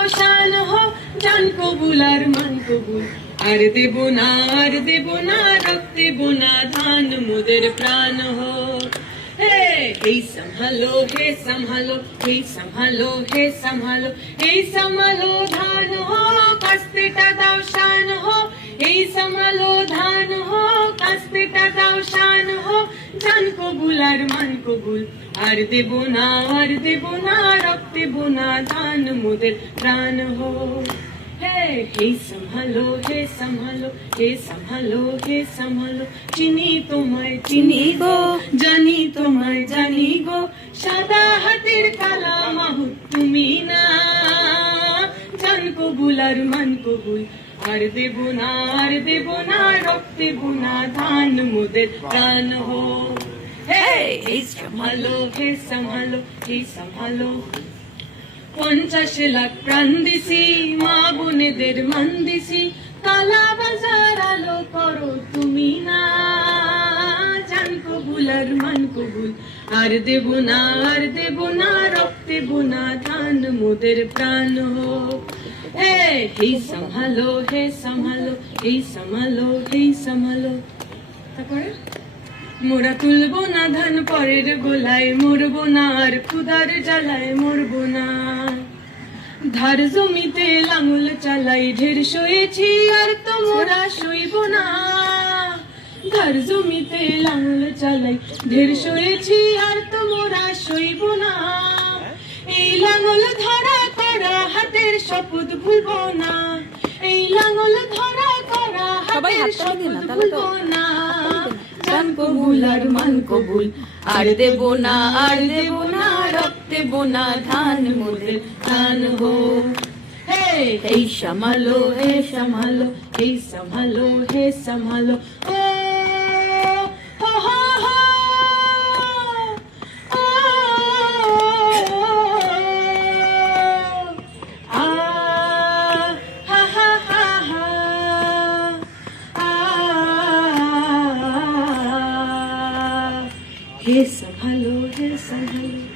দাও শান হো, জান কবুল আর মান কবুল। আর দেব না, আর দেব না, রক্তে বোনা ধান মোদের প্রাণ হো। हे संभालो, हे संभालो, हे संभालो, हे संभालो, हे संभालो धान हो, कास्तेटा दाव शान हो। हे संभालो धान हो, कास्तेटा दाव शान हो, जान कबुल আর মান কবুল। আর দেব না, আর দেব না, রক্তে বোনা ধান মোদের প্রাণ হো। हे संभालो, हे संभालो, हे संभालो, हे संभालो, চিনি তোমায় চিনি গো, জানি তোমায় জানি গো, সাদা হাতের কালা মাহুত তুমি না। জান কবুল আর মান কবুল। আর দেব না, আর দেব না, রক্তে বোনা ধান মোদের প্রাণ হো। हे संभालो, हे संभालो, हे संभालो। 50 লাখ প্রাণ দিছি, মা বোনেদের মান দিছি, কালা বাজার আলো করো তুমি না। জান কবুল আর মান কবুল। আর দেব না, আর দেব না, রক্তে বোনা ধান মোদের প্রাণ হো। हे संभालो, हे संभालो, हे संभालो, हे संभालो। তারপরে মোরা তুলবো না ধান পরের গোলায়, মরবো না আর ক্ষুধার জ্বালায় মরবো না। ধার জমিতে লাঙল চালাই, ঢের সয়েছি আর তো মোরা সইব না। ধার জমিতে লাঙল চালাই, ঢের সয়েছি আর তো মোরা সইব না। এই লাঙল ধরা করা হাতের শপথ ভুলবো না। এই লাঙল ধরা করা হাতের শপথ ভুলবো না। জান কবুল আর মান কবুল। আর দেব না, আর দেব না, রক্তে বোনা ধান মোদের প্রাণ হো। हे संभालो, हे संभालो, हे संभालो, हे संभालो। ओ हो हो हो, आ हा हा हा हा, हे संभालो, हे संभालो।